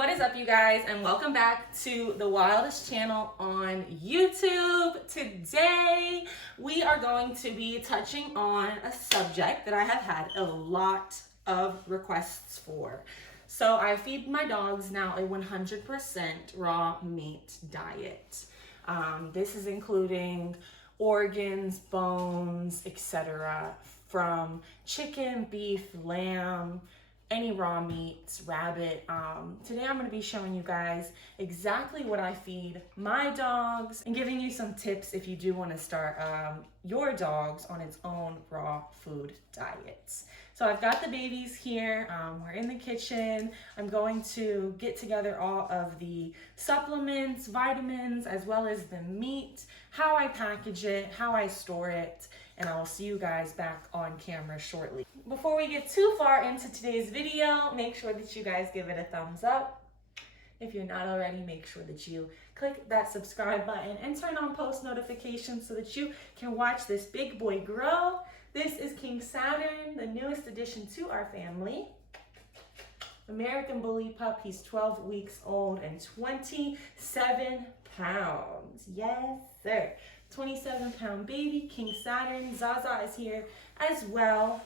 What is up, you guys, and welcome back to the Wildest channel on YouTube. Today we are going to be touching on a subject that I have had a lot of requests for. So I feed my dogs now a 100% raw meat diet. This is including organs, bones, etc. from chicken, beef, lamb, any raw meats, rabbit. Today I'm gonna be showing you guys exactly what I feed my dogs and giving you some tips if you do wanna start your dogs on its own raw food diets. So I've got the babies here, we're in the kitchen. I'm going to get together all of the supplements, vitamins, as well as the meat, how I package it, how I store it, and I'll see you guys back on camera shortly. Before we get too far into today's video, make sure that you guys give it a thumbs up. If you're not already, make sure that you click that subscribe button and turn on post notifications so that you can watch this big boy grow. This is King Saturn, the newest addition to our family. American Bully pup, he's 12 weeks old and 27 pounds. Yes, sir. 27-pound baby, King Saturn. Zaza is here as well.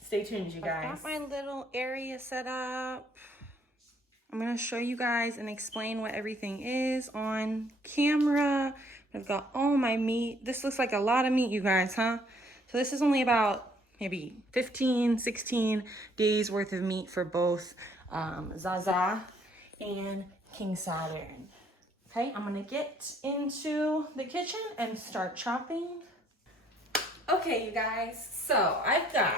Stay tuned, you guys. I've got my little area set up. I'm gonna show you guys and explain what everything is on camera. I've got all my meat. This looks like a lot of meat, you guys, huh? So this is only about maybe 15, 16 days worth of meat for both Zaza and King Saturn. Okay, I'm gonna get into the kitchen and start chopping. Okay, you guys, so I've got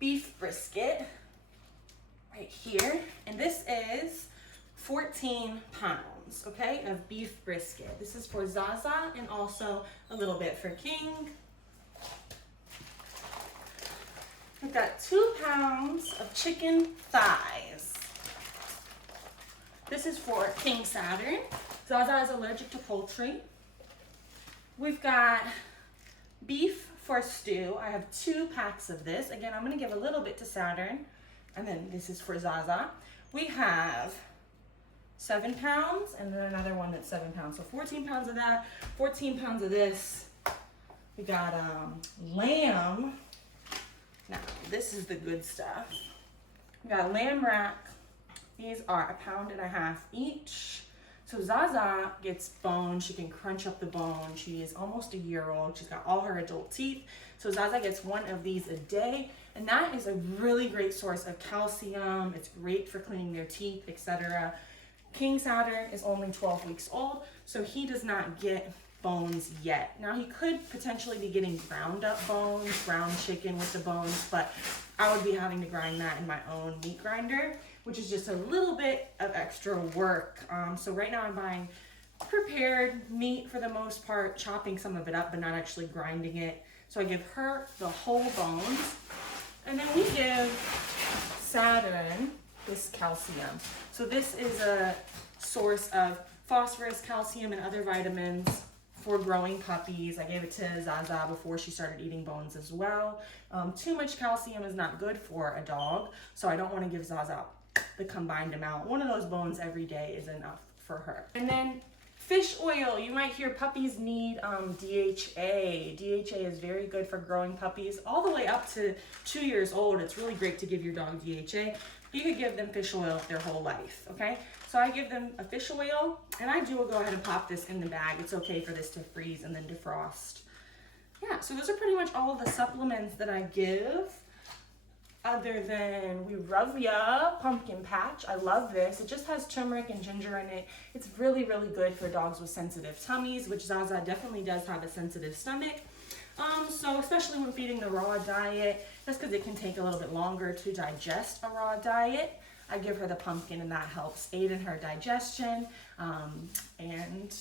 beef brisket right here, and this is 14 pounds, okay, of beef brisket. This is for Zaza and also a little bit for King. I've got 2 pounds of chicken thighs. This is for King Saturn. Zaza is allergic to poultry. We've got beef for stew. I have 2 packs of this. Again, I'm gonna give a little bit to Saturn, and then this is for Zaza. We have 7 pounds, and then another one that's 7 pounds. So 14 pounds of that, 14 pounds of this. We got lamb. Now, this is the good stuff. We got lamb rack. These are 1.5 pounds each. So Zaza gets bone. She can crunch up the bone. She is almost a year old. She's got all her adult teeth. So Zaza gets 1 of these a day. And that is a really great source of calcium. It's great for cleaning their teeth, etc. King Saturn is only 12 weeks old, so he does not get bones yet. Now he could potentially be getting ground up bones, ground chicken with the bones, but I would be having to grind that in my own meat grinder, which is just a little bit of extra work. So right now I'm buying prepared meat for the most part, chopping some of it up, but not actually grinding it. So I give her the whole bones, and then we give Saturn this calcium. So this is a source of phosphorus, calcium, and other vitamins for growing puppies. I gave it to Zaza before she started eating bones as well. Too much calcium is not good for a dog, so I don't want to give Zaza the combined amount. 1 of those bones every day is enough for her. And then fish oil. You might hear puppies need DHA. DHA is very good for growing puppies all the way up to 2 years old. It's really great to give your dog DHA. You could give them fish oil their whole life, okay? So I give them a fish oil, and I do go ahead and pop this in the bag. It's okay for this to freeze and then defrost. Yeah, so those are pretty much all of the supplements that I give. Other than we Ruvia pumpkin patch. I love this. It just has turmeric and ginger in it. It's really, really good for dogs with sensitive tummies, which Zaza definitely does have a sensitive stomach. So especially when feeding the raw diet, just because it can take a little bit longer to digest a raw diet, I give her the pumpkin, and that helps aid in her digestion. And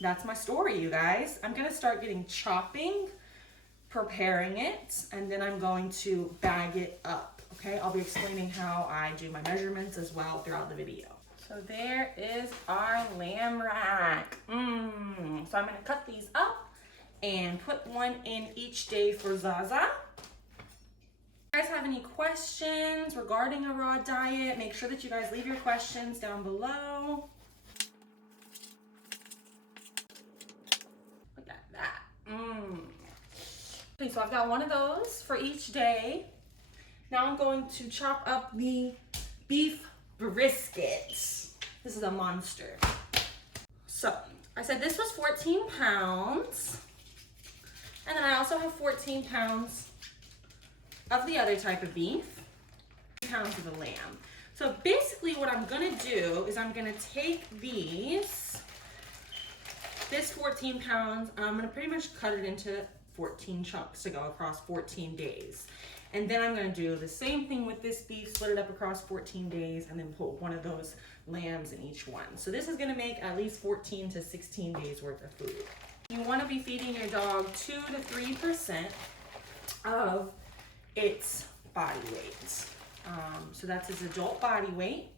that's my story, you guys. I'm gonna start getting chopping, preparing it, and then I'm going to bag it up, okay? I'll be explaining how I do my measurements as well throughout the video. So there is our lamb rack. So I'm gonna cut these up and put 1 in each day for Zaza. If you guys have any questions regarding a raw diet, make sure that you guys leave your questions down below. Look at that. Okay, so I've got one of those for each day. Now I'm going to chop up the beef brisket. This is a monster. So I said this was 14 pounds. And then I also have 14 pounds of the other type of beef, 3 pounds of the lamb. So basically what I'm gonna do is I'm gonna take this 14 pounds, I'm gonna pretty much cut it into 14 chunks to go across 14 days. And then I'm gonna do the same thing with this beef, split it up across 14 days, and then put one of those lambs in each one. So this is gonna make at least 14 to 16 days worth of food. You wanna be feeding your dog 2 to 3% of its body weight. So that's its adult body weight,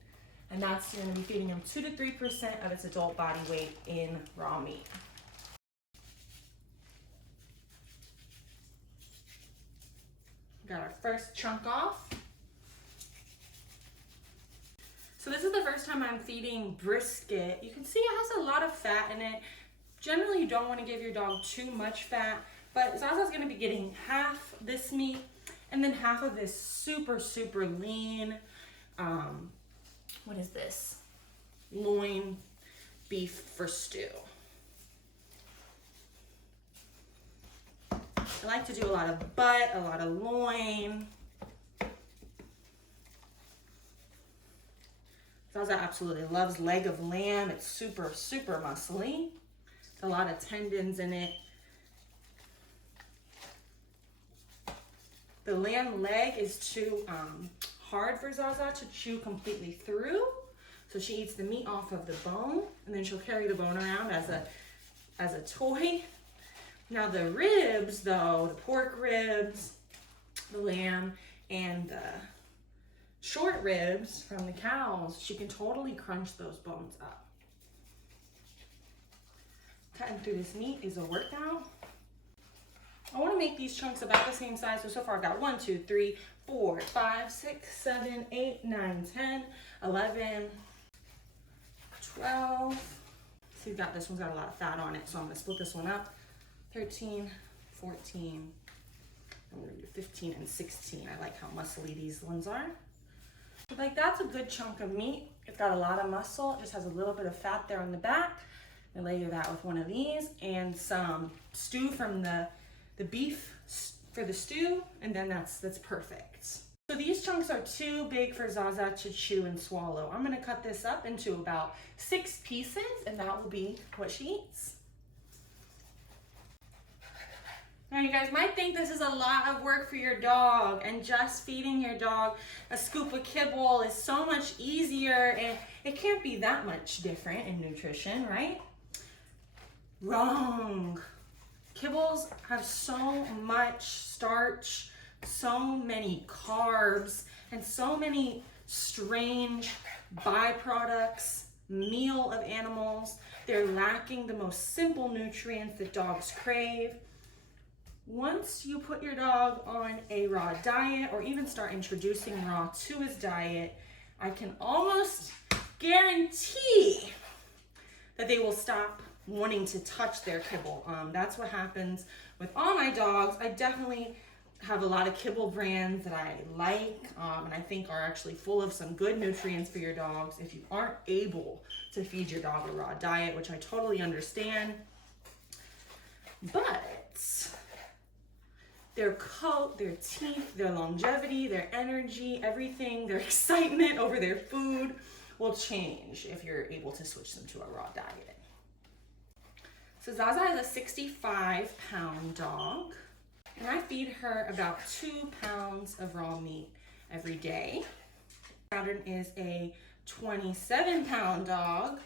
and that's, you're gonna be feeding him 2 to 3% of its adult body weight in raw meat. Got our first chunk off. So this is the first time I'm feeding brisket. You can see it has a lot of fat in it. Generally, you don't want to give your dog too much fat, but Zaza's going to be getting half this meat and then half of this super, super lean, what is this? Loin beef for stew. I like to do a lot of butt, a lot of loin. Zaza absolutely loves leg of lamb. It's super, super muscly. A lot of tendons in it. The lamb leg is too hard for Zaza to chew completely through. So she eats the meat off of the bone, and then she'll carry the bone around as a toy. Now the ribs though, the pork ribs, the lamb, and the short ribs from the cows, she can totally crunch those bones up. Cutting through this meat is a workout. I want to make these chunks about the same size. So far I've got 1, 2, 3, 4, 5, 6, 7, 8, 9, 10, 11, 12. So you've got, this one's got a lot of fat on it, so I'm going to split this one up. 13, 14, I'm going to do 15 and 16. I like how muscly these ones are. Like, that's a good chunk of meat. It's got a lot of muscle. It just has a little bit of fat there on the back. And layer that with one of these and some stew from the beef for the stew, and then that's perfect. So these chunks are too big for Zaza to chew and swallow. I'm gonna cut this up into about 6 pieces, and that will be what she eats. Now you guys might think this is a lot of work for your dog, and just feeding your dog a scoop of kibble is so much easier, and it can't be that much different in nutrition, right? Wrong. Kibbles have so much starch, so many carbs, and so many strange byproducts, meal of animals. They're lacking the most simple nutrients that dogs crave. Once you put your dog on a raw diet, or even start introducing raw to his diet, I can almost guarantee that they will stop wanting to touch their kibble. That's what happens with all my dogs. I definitely have a lot of kibble brands that I like, and I think are actually full of some good nutrients for your dogs if you aren't able to feed your dog a raw diet, which I totally understand. But their coat, their teeth, their longevity, their energy, everything, their excitement over their food will change if you're able to switch them to a raw diet. So Zaza is a 65-pound dog, and I feed her about 2 pounds of raw meat every day. Saturn is a 27-pound dog.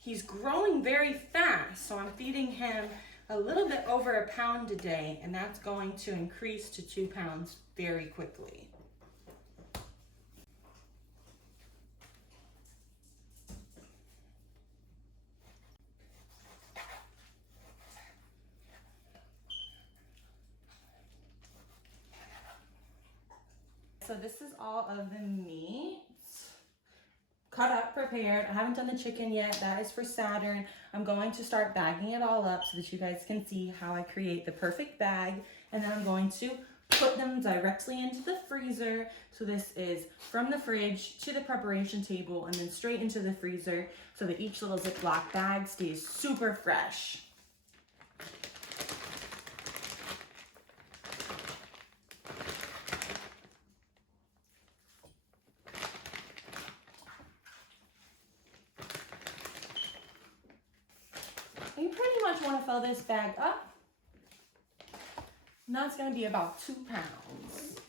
He's growing very fast, so I'm feeding him a little bit over a pound a day, and that's going to increase to 2 pounds very quickly. this is all of the meat. Cut up, prepared. I haven't done the chicken yet. That is for Saturn. I'm going to start bagging it all up so that you guys can see how I create the perfect bag. And then I'm going to put them directly into the freezer. So this is from the fridge to the preparation table and then straight into the freezer so that each little Ziploc bag stays super fresh. You pretty much want to fill this bag up. And that's going to be about 2 pounds.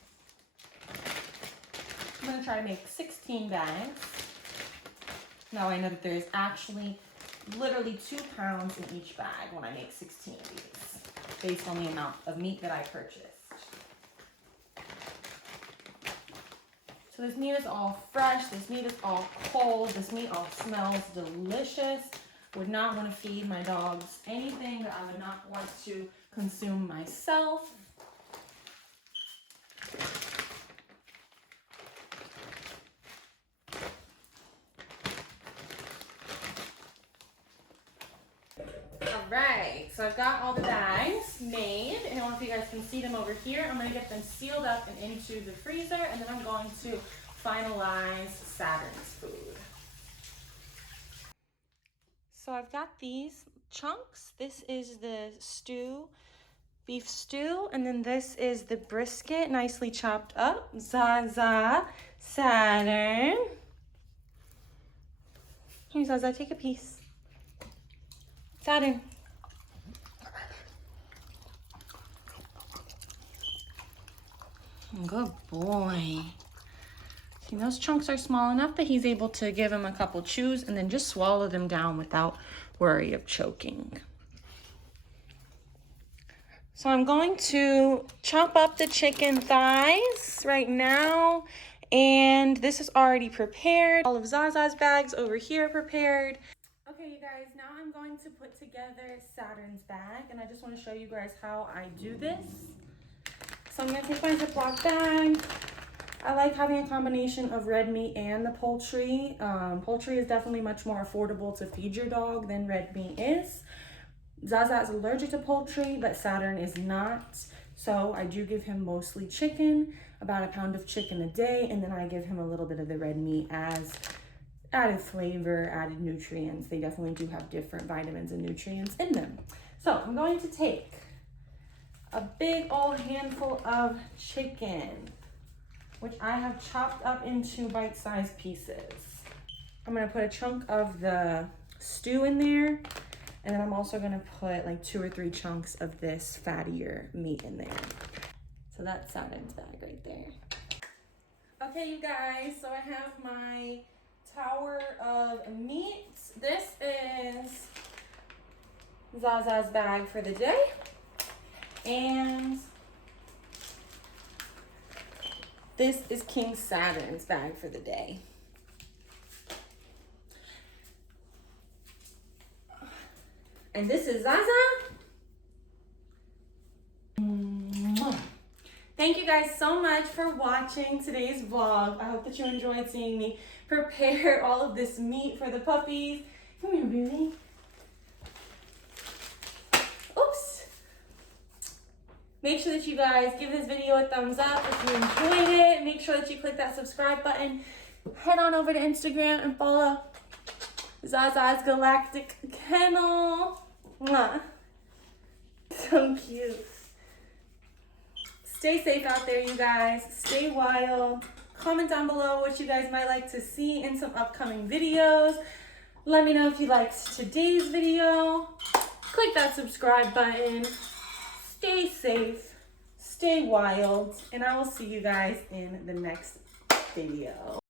I'm going to try to make 16 bags. Now I know that there's actually literally 2 pounds in each bag when I make 16 of these, based on the amount of meat that I purchased. So this meat is all fresh, this meat is all cold, this meat all smells delicious. Would not want to feed my dogs anything that I would not want to consume myself. Alright, so I've got all the bags made, and I don't know if you guys can see them over here. I'm going to get them sealed up and into the freezer, and then I'm going to finalize Saturn's food. So I've got these chunks. This is the stew, beef stew, and then this is the brisket, nicely chopped up. Zaza, Saturn. Here, Zaza, take a piece. Saturn. Good boy. See, those chunks are small enough that he's able to give him a couple chews and then just swallow them down without worry of choking. So I'm going to chop up the chicken thighs right now, and this is already prepared. All of Zaza's bags over here prepared. Okay, you guys, now I'm going to put together Saturn's bag, and I just want to show you guys how I do this. So I'm going to take my Ziploc bag. I like having a combination of red meat and the poultry. Poultry is definitely much more affordable to feed your dog than red meat is. Zaza is allergic to poultry, but Saturn is not. So I do give him mostly chicken, about 1 pound of chicken a day, and then I give him a little bit of the red meat as added flavor, added nutrients. They definitely do have different vitamins and nutrients in them. So I'm going to take a big old handful of chicken, which I have chopped up into bite-sized pieces. I'm gonna put a chunk of the stew in there, and then I'm also gonna put like 2 or 3 chunks of this fattier meat in there. So that's Saturn's bag right there. Okay, you guys, so I have my tower of meat. This is Zaza's bag for the day. And this is King Saturn's bag for the day. And this is Zaza. Thank you guys so much for watching today's vlog. I hope that you enjoyed seeing me prepare all of this meat for the puppies. Come here, baby. Oops. Make sure that you guys give this video a thumbs up if you enjoyed it. Make sure that you click that subscribe button. Head on over to Instagram and follow Zaza's Galactic Kennel. Mwah. So cute. Stay safe out there, you guys. Stay wild. Comment down below what you guys might like to see in some upcoming videos. Let me know if you liked today's video. Click that subscribe button. Stay safe. Stay wild. And I will see you guys in the next video.